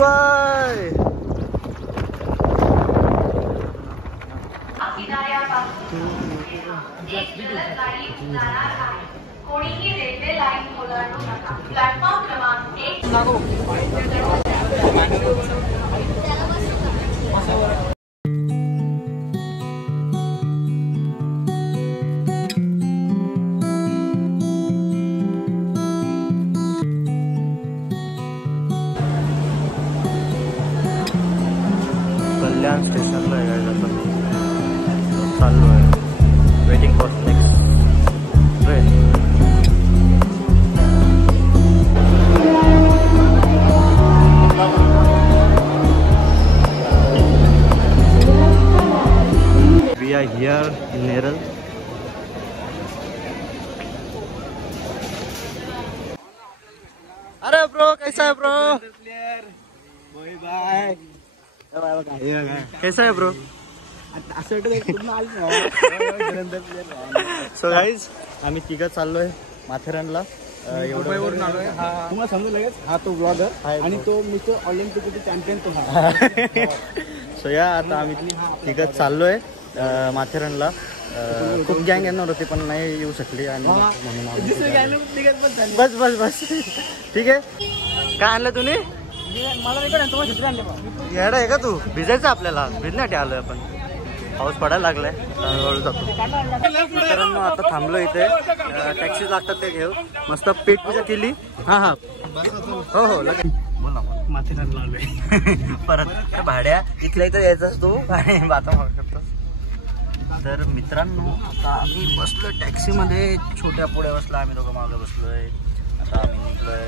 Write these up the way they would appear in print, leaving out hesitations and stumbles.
Bye. कोणीही railway line ओलांडू नका. प्लॅटफॉर्म क्रमांक 1 कल्याण स्टेशनला यायला चाललो आहे. Waiting for next train. We are here in Neral. अरे ब्रो कैसा है ब्रो? Bye bye. कैसा है ब्रो? सो गाईज आम्ही तिघं चाललोय माथेरानला. मुंबईवरून आलोय. तुम्हाला सांगू लगेच, हा तो ब्लॉगर आणि तो मिस्टर ऑलिम्पिक चॅम्पियन तो. सो या आता आम्ही तिघं चाललोय माथेरानला. खूप गँग येणार होती पण नाही येऊ शकली आणि म्हणून बस बस बस. ठीक आहे. काय आणलं तुम्ही? मला छत्री आणले. येडा आहे का तू? भिजायचं आपल्याला. भिजण्यासाठी आलोय आपण. पाऊस पडायला लागलाय. हळूहळू जातो. मित्रांनो आता थांबलो इथे. टॅक्सी लागतात ते घेऊ. मस्त पेट पूजा केली. हा हा हो हो लगेच बोला. माथेरानला आलोय परत भाड्या इथल्या इथं यायचाच तू आणि बाता म्हणू शकतोस. तर मित्रांनो आता आम्ही बसलोय टॅक्सीमध्ये. छोट्या पुढे बसलो आम्ही दोघं. मागं बसलोय. आता आम्ही निघलोय.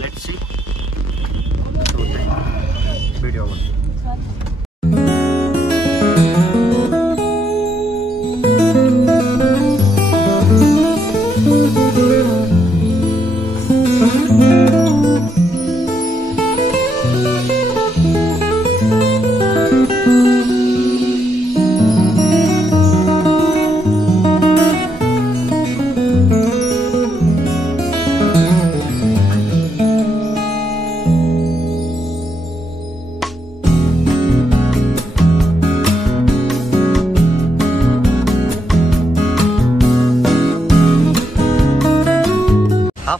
लेट्स सी व्हिडिओवर.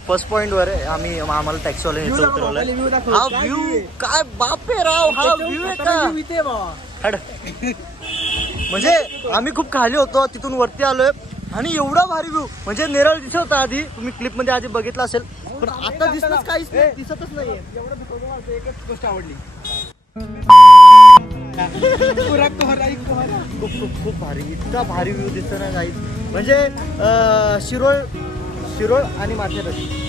फर्स्ट पॉइंट वर आहे. आम्हाला टॅक्सीवाले उतरवलंय. हा व्ह्यू काय बापे राव. हा व्ह्यू आहे का? म्हणजे आम्ही खूप खाली होतो तिथून वरती आलोय आणि एवढा भारी व्ह्यू. म्हणजे नेरळ दिसत होता आधी. तुम्ही क्लिप मध्ये आधी बघितलं असेल पण आता दिसतच काहीच नाही. दिसतच नाहीये. एकच गोष्ट आवडली. खूप भारी. इतका भारी व्ह्यू दिसतो ना काही. म्हणजे शिरोळ आणि माथेरान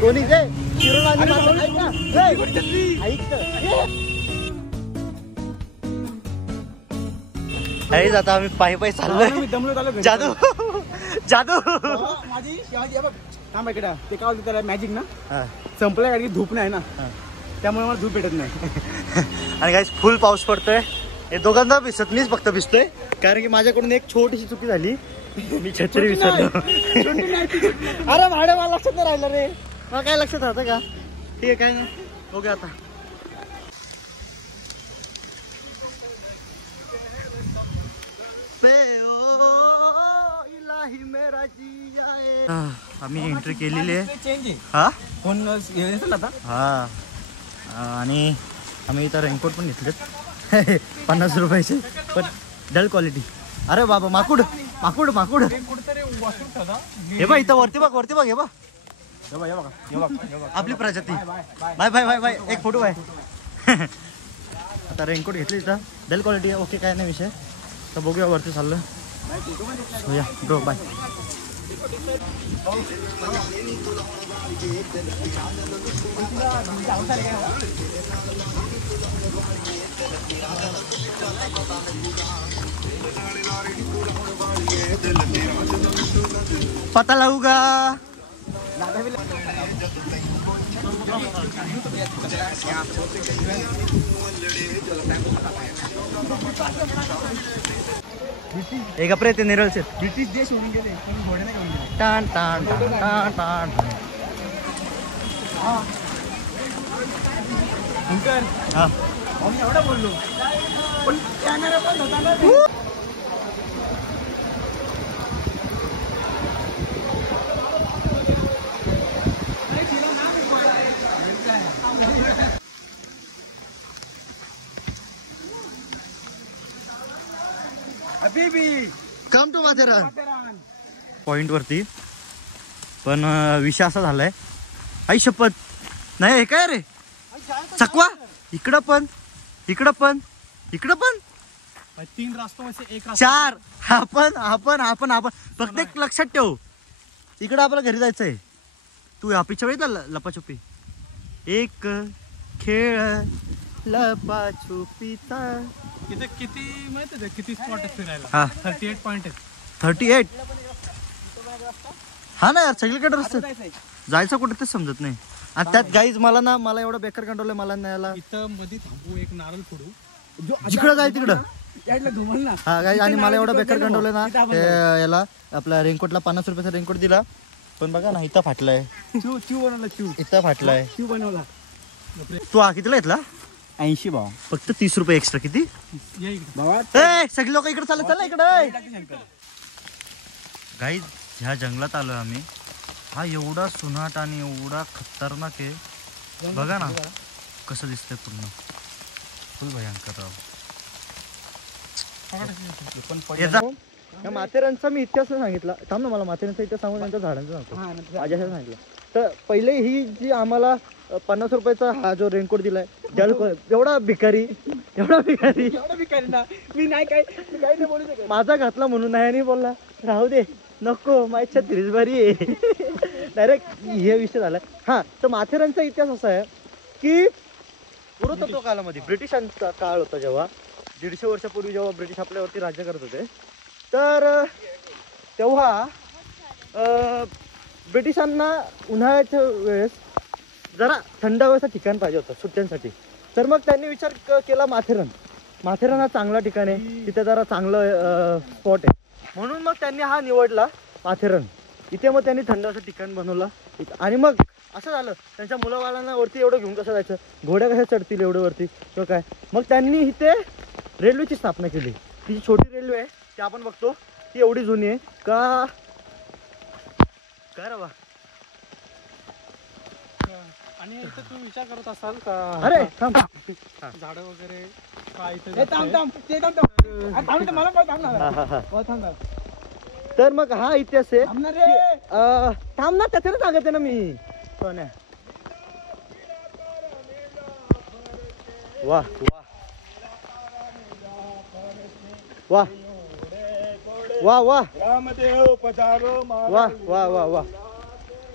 दोन्ही जे. शिरोळ आणि माथेरान आता आम्ही पायी पायी चाललोय. जादू जादू माझी थांब इकडे. ते काय होतं त्याला मॅजिक ना संपलं कारण की धूप नाही ना त्यामुळे मला धूप भेटत नाही. आणि काही फुल पाऊस पडतोय. हे दोघांना भिजत मीच फक्त भिजतोय कारण की माझ्याकडून एक छोटीशी चुकी झाली. मी छत्री विसरलो. अरे भाड्या मला लक्षात नाही राहिलं रे. मला काय लक्षात राहतं का? ठीक आहे काय नाही. बघूया आता. आम्ही एंट्री केलेली आहे. हा फोन आता. हा आणि आम्ही इथं रेनकोट पण घेतलेत 50 रुपयाचे पण डल क्वालिटी. अरे बाबा माकुड माकुड माकुड. हे बघ इथं वरती बघ वरती बघ. हे बघ आपली प्रजाती. Bye bye bye bye. एक फोटो आहे. आता रेनकोट घेतली इथं डल क्वालिटी आहे. ओके काय नाही विषय. तर बघूया वरती चाललं. या ब्रो बाय. पता लगूगा. एक अपरे ते नेरळचे ब्रिटिश देश होऊन गेले पण घोडे नाही घेऊन गेले. टाण टाण टाण टाण. शंकर हा आम्ही एवढं बोललो पण कॅमेरा पण होता ना कम टू माथेरान पॉइंट वरती. पण विषय असा झालाय, आई शपथ नाही हे काय रे चकवा. इकडं पण इकडं पण इकडं पण 3 रास्तों से एक 4. आपण फक्त एक लक्षात ठेव, इकडं आपल्याला घरी जायचंय. तू या पिक्चर बघितला लपाछुपी? एक खेळ लपाछुपीचा. इथे किती माहिती आहे किती स्पॉट आहेत फिरायला? हा 38 पॉइंट आहेत. 38. हा ना यार सगळीकडे रस्ते जायचं कुठे तेच समजत नाही. आणि त्यात गाईज मला एवढं बेकार कंट्रोल आहे मला न्यायला. इथं मध्ये थांबू एक नारळ फोडू जिकडं जाय तिकडं. घुमल ना हा गाईज आणि मला एवढं बेकार कंट्रोल आहे ना ते याला आपल्या रेनकोटला 50 रुपयाचा रेनकोट दिला. पण बघा ना इथं फाटलाय. चिव बनवला चिव इथं फाटलाय. चिव बनवला. तू हा कितीला घेतला? 80 भाव. फक्त 30 रुपये एक्स्ट्रा. किती या इकडे भावा. ए सगळे लोक इकडे चला इकडे. गाईज ह्या जंगलात आलोय आम्ही. हा एवढा सुनाट आणि एवढा खतरनाक आहे. बघा ना कसं दिसतंय पूर्ण फुल भयंकर राव. या माथेरानचा मी इतिहास नाही सांगितला. थांब ना मला माथेरानचा इतिहास सांगून त्यांच्या झाडांचं सांगतो. माझ्या सांगितलं तर पहिले ही जी आम्हाला 50 रुपयाचा हा जो रेनकोट दिलाय त्याला एवढा भिकारी ना मी नाही काय नाही बोलू शकत. माझा घातला म्हणून नाही बोलला राहू दे नको माझी छत्रीस बरी आहे. डायरेक्ट हे विषय झाला. हा तर माथेरानचा इतिहास असा आहे की पुरातत्व काळामध्ये ब्रिटिशांचा काळ होता जेव्हा 150 वर्षापूर्वी जेव्हा ब्रिटिश आपल्यावरती राज्य करत होते तर तेव्हा ब्रिटिशांना उन्हाळ्याच्या वेळेस जरा थंड हवेचं ठिकाण पाहिजे होतं सुट्ट्यांसाठी. तर मग त्यांनी विचार केला माथेरान हा चांगला ठिकाण आहे, तिथे जरा चांगलं स्पॉट आहे म्हणून मग त्यांनी हा निवडला माथेरान. इथे मग त्यांनी थंड असं ठिकाण बनवलं. आणि मग असं झालं त्यांच्या मुलाबाळांना वरती एवढं घेऊन कसं जायचं, घोड्या कशा चढतील एवढं वरती किंवा काय. मग त्यांनी इथे रेल्वेची स्थापना केली. ती जी छोटी रेल्वे आहे ती आपण बघतो ती एवढी जुनी आहे का काय रे बा. आणि इथं तुम्ही विचार करत असाल का अरे थांब झाडं वगैरे काय इथे मला तर मग हा इतिहास आहे. थांब ना त्याच्याने सांगते ना मी. वा वा वा वा वा वा वा वा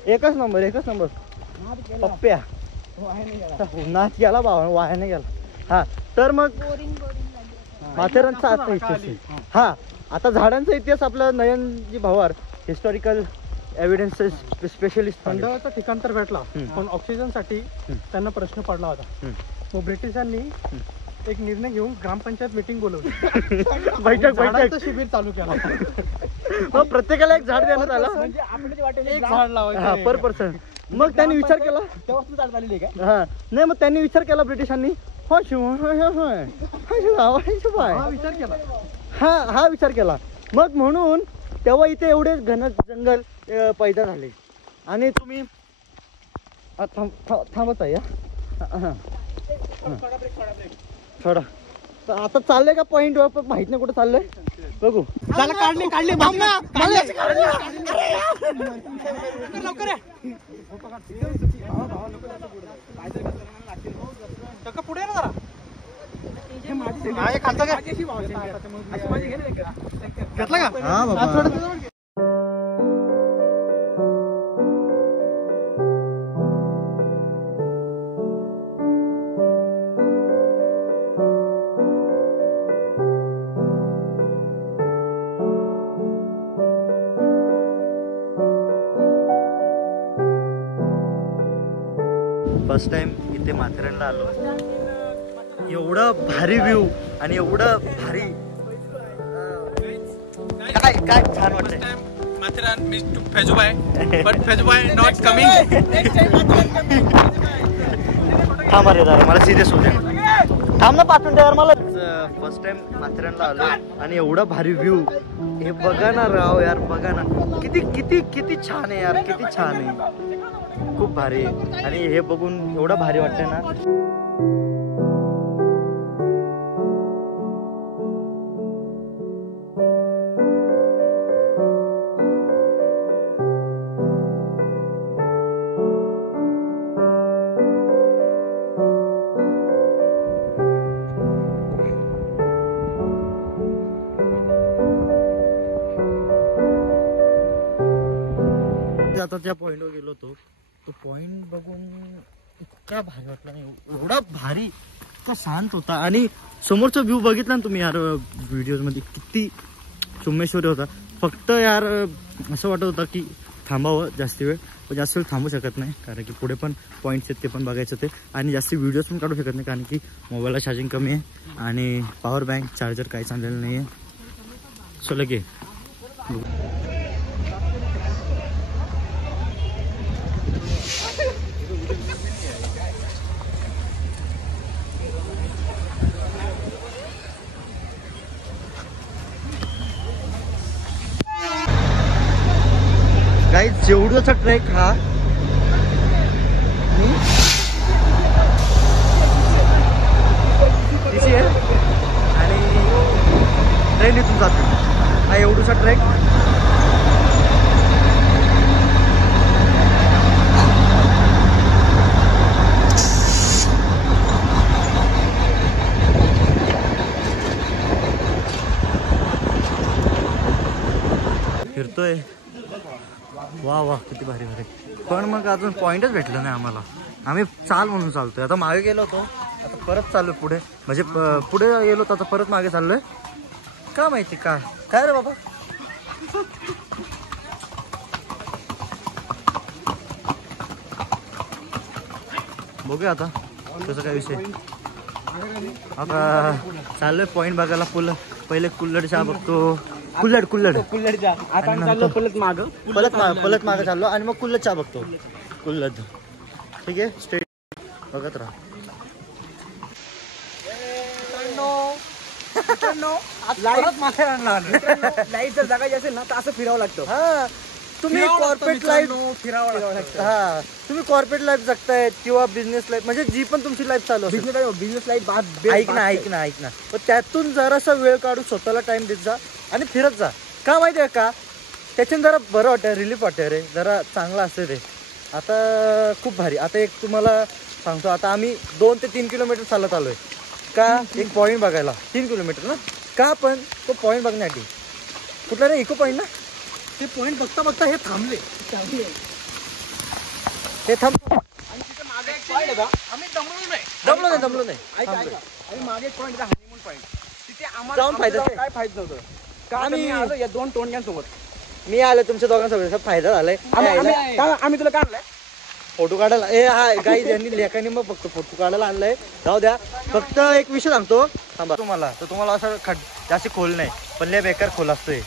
एकच नंबर पप्प्या नाच गेला बाबा वायाने गेला. हा तर मग माथेरानचा आता इतिहास आहे. हा आता झाडांचा इतिहास आपला नयनजी भवार हिस्टॉरिकल एव्हिडन्स स्पेशलिस्ट. थंडाचं ठिकाण तर भेटला पण ऑक्सिजन साठी त्यांना प्रश्न पडला होता. मग ब्रिटिशांनी एक निर्णय घेऊन ग्रामपंचायत मीटिंग बोलवली. बैठक शिबिर चालू केला. मग प्रत्येकाला एक झाड देण्यात आला. एक झाड लावायचं पर पर्सन. मग त्यांनी विचार केला तेव्हा झाड झालेली काय. हा नाही मग त्यांनी विचार केला ब्रिटिशांनी हा विचार केला. मग म्हणून तेव्हा इथे एवढे घन जंगल पैदा झाले. आणि तुम्ही थांबत आहे थोडा आता चाललंय का पॉइंट वर माहित नाही कुठं चाललंय बघू. काढले पुढे ना जरा घेतला का. हा बाबा फर्स्ट टाइम इथे माथेरानला आलो. एवढं भारी व्ह्यू आणि एवढं भारी काय छान वाटतंय. Matheran means to Fejubai, but Fejubai not coming. थांब रे जरा मला सिरियस होऊ दे. थांब ना 5 मिनिटं यार. मला फर्स्ट टाइम माथेरानला आलो आणि एवढा भारी व्ह्यू. हे बघा ना राव यार, बघा ना किती किती किती छान आहे यार, किती छान आहे, खूप भारी आहे. आणि हे बघून एवढं भारी वाटतंय ना. आता त्या पॉइंटवर गेलो होतो, तो पॉइंट बघून इतका भारी वाटला नाही, एवढा भारी, इतका शांत होता. आणि समोरचा व्ह्यू बघितला ना तुम्ही यार व्हिडिओज मध्ये, किती सोमेश्वरी होता. फक्त यार असं वाटत होतं की थांबावं जास्ती वेळ, पण जास्त वेळ थांबू शकत नाही कारण की पुढे पण पॉईंट्स आहेत ते पण बघायचं होते. आणि जास्ती व्हिडिओज पण काढू शकत नाही कारण की मोबाईलला चार्जिंग कमी आहे आणि पॉवर बँक चार्जर काहीच आणलेलं नाही आहे. सो लगे गाईज जेवढाचा ट्रेक हा तिची आहे आणि ट्रेन इथून जाते. हा एवढूसा ट्रेक फिरतोय. वा वा किती भारी भारी. पण मग अजून पॉईंटच भेटलं नाही आम्हाला. आम्ही चाल म्हणून चालतोय. आता मागे गेलो होतो, आता परत चाललोय पुढे, म्हणजे पुढे गेलो होतो आता परत मागे चाललोय. का माहिती काय काय रे बाबा. बघूया आता कसं काय विषय. आता चाललोय पॉईंट बघायला. पहिले कुल्लड चहा बघतो. कुल्लड कुल्लडच्या आता चाललो पलत मागं चाललो आणि मग कुल्लड चहा बघतो. कुल्लड ठीक आहे. स्ट्रेट बघत राहा. लाईट जर जगायची असेल ना तर असं फिरावं लागतं. हा तुम्ही कॉर्पोरेट लाईफ फिरावं लागतं. हा तुम्ही कॉर्पोरेट लाईफ जगतायत किंवा बिझनेस लाईफ, म्हणजे जी पण तुमची लाईफ चालू असेल, बिझनेस लाईफ ऐक ना पण त्यातून जरासा वेळ काढून स्वतःला टाइम देत जा आणि फिरत जा. का माहिती आहे का, त्याच्याने जरा बरं वाटतं, रिलीफ वाटतं रे, जरा चांगलं असते ते. आता खूप भारी. आता एक तुम्हाला सांगतो, आता आम्ही 2 ते 3 किलोमीटर चालत आलोय का एक पॉईंट बघायला. 3 किलोमीटर ना का, पण तो पॉईंट बघण्यासाठी. कुठला रे, इको पॉईंट ना. ते पॉईंट बघता बघता हे थांबले. हे थांब. आणि तिथे मागे एक पॉईंट आहे का, आम्ही दमलो नाही. ऐका आणि मागे एक पॉईंट हनीमून पॉईंट. तिथे आम्हाला जाऊन फायदा काय फायदा नव्हतं का. आम्ही आलो या 2 टोणग्यांसोबत. मी आलो तुमच्या दोघांसोबत, फायदा झालाय. आम्ही तुला काय आणलंय, फोटो काढायला. ए हा काही त्यांनी लेखाने मग फक्त फोटो काढायला आणलाय. जाऊ द्या. फक्त एक विषय सांगतो थांबा तुम्हाला, तर तुम्हाला असं जास्त खोल नाही पण लय बेकार खोल असतोय,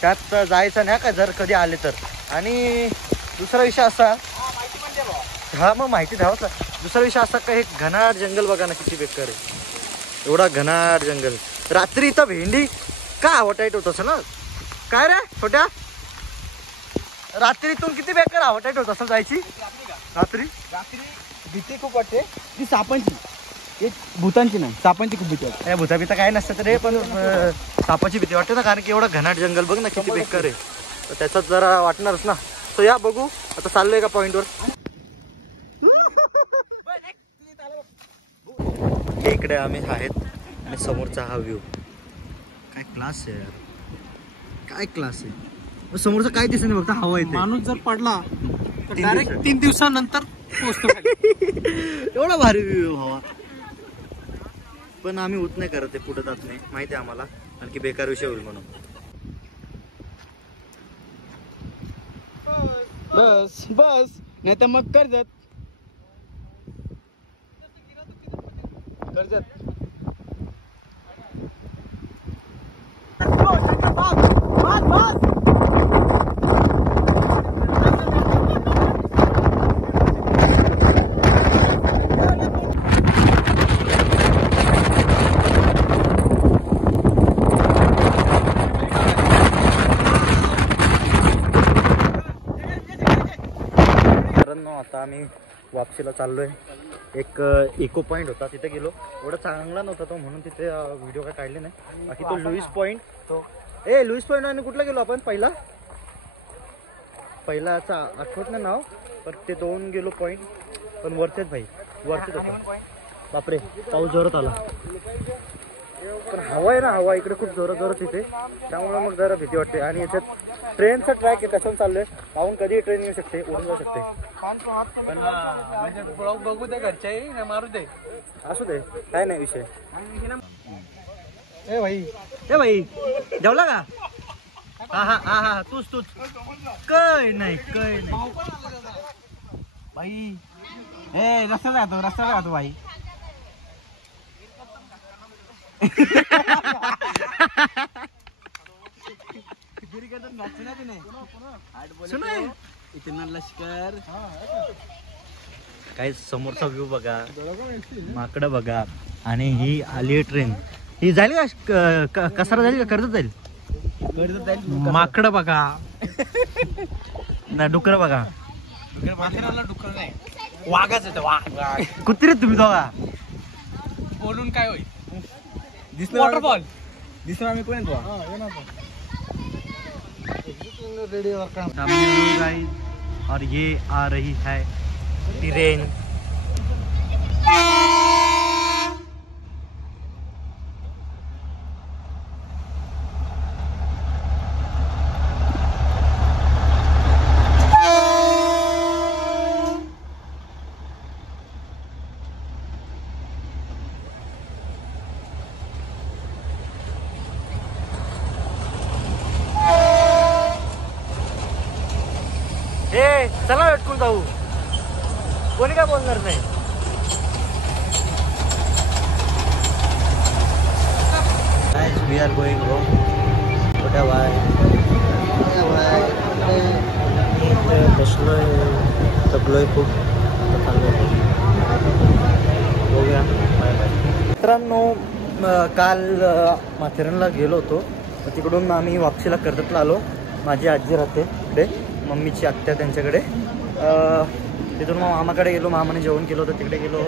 त्यात जायचं नाही का जर कधी आले तर. आणि दुसरा विषय असा, हा मग माहिती द्यावं. दुसरा विषय असा का, हे घनाट जंगल बघा ना किती बेकार आहे. एवढा घनाट जंगल. रात्री इथं भेंडी का हवाटाईट होत असं ना. काय रे छोट्या, रात्रीतून किती बेकार हवाटाईट होत असं जायची. रात्री भीती खूप वाटते. ती सापांची, एक भूतांची नाही, सापांची खूप भीती वाटते. भूताबिता काय नसतं तरी पण सापाची भीती वाटते ना, कारण की एवढं घनाट जंगल बघ ना किती बेकार आहे. तर त्याच्यात जरा वाटणारच ना. तर या बघू आता चाललोय का पॉईंटवर. इकडे आम्ही आहेत आणि समोरचा हा व्ह्यू काय क्लास आहे यार, काय क्लास आहे. समोरचं काय दिसत नाही, फक्त हवा येते. माणूस जर पडला तर डायरेक्ट 3 दिवसानंतर पोहोचतो. एवढा भारी व्ह्यू हवा. पण आम्ही होत नाही करत, पुढे जात नाही, माहिती आहे आम्हाला, आणखी बेकार विषय होईल म्हणून. बस नाही तर मग कर्जत. मित्रांनो आता आम्ही वापसीला चाललोय. एक इको पॉईंट होता तिथे गेलो. एवढा चांगला नव्हता तो म्हणून तिथे व्हिडिओ काय काढले नाही. बाकी तो लुईस पॉईंट लुईस पॉईंट आणि कुठला गेलो आपण पहिलाचा आठवत नाही नाव, पण ते 2 गेलो पॉईंट पण वरतेच भाई वरतेच होता. बापरे पाऊस जोरात आला पण हवा आहे ना, हवा इकडे खूप जोरात तिथे, त्यामुळे मग जरा भीती वाटते. आणि याच्यात ट्रेनचा ट्रॅक आहे, कशावर चाललोय पाहून कधी ट्रेन येऊ शकते, उडून जाऊ शकते. पण बघू दे घरच्या मारू दे, असू दे काय नाही विषय. ए भाई जेवला का? हा तूच काय नाही भाई. रस्ता जातो भाई. इतना लष्कर काय समोरचा व्ह्यू बघा, माकडं बघा. आणि ही आली आहे ट्रेन. ही जाईल का कसारा जाईल का कर्जत जाईल? माकडं बघा ना डुकर बघा. डुकर नाही, वाघाच येतं वाघ. कुत्रे तुम्ही दोघा. बोलून काय होईल? वॉटरफॉल दिसलो आम्ही कोण और ये आ रही है ट्रेन. चला भेटून जाऊ, कोणी काय बोलणार नाही. We are going home. कुठे बाय बसलोय, थकलोय खूप. बघूया. मित्रांनो काल माथेरानला गेलो होतो, तिकडून आम्ही वापसीला कर्जतला आलो. माझी आजी राहते तिकडे, मम्मीची आत्या त्यांच्याकडे. तिथून मग मामाकडे गेलो, मामाने जेवण केलं होतं, तिकडे गेलो,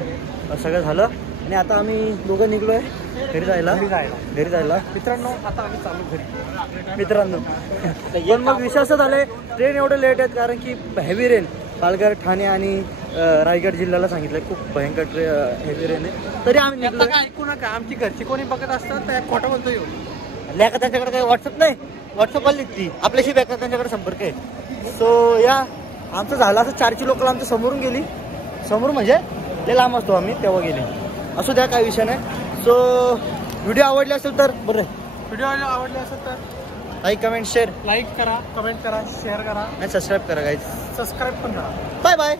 सगळं झालं. आणि आता आम्ही दोघं निघलोय घरी जायला. मित्रांनो आता आम्ही चालू घरी. मित्रांनो पण मग विषय असं झालंय, ट्रेन एवढे लेट आहेत कारण की हेवी रेन पालघर, ठाणे आणि रायगड जिल्ह्याला सांगितलंय खूप भयंकर हेवी रेन आहे. तरी आम्ही निघलो. ऐकू नका, आमची घरची कोणी बघत असतात त्या खोटं बोलतो येऊ. लेका त्यांच्याकडे काही व्हॉट्सअप नाही, व्हॉट्सअप आली ती आपल्याशी बॅका त्यांच्याकडे संपर्क आहे. सो या आमचं झालं असं 4ची लोकल आमच्या समोरून गेली. समोर म्हणजे लय लांब असतो आम्ही तेव्हा गेली. असू द्या काही विषय नाही. सो व्हिडिओ आवडले असेल तर व्हिडिओ आवडले असेल तर लाईक कमेंट शेअर, लाईक करा, कमेंट करा, शेअर करा आणि सबस्क्राईब करा गाईज. सबस्क्राईब पण करा. Bye bye.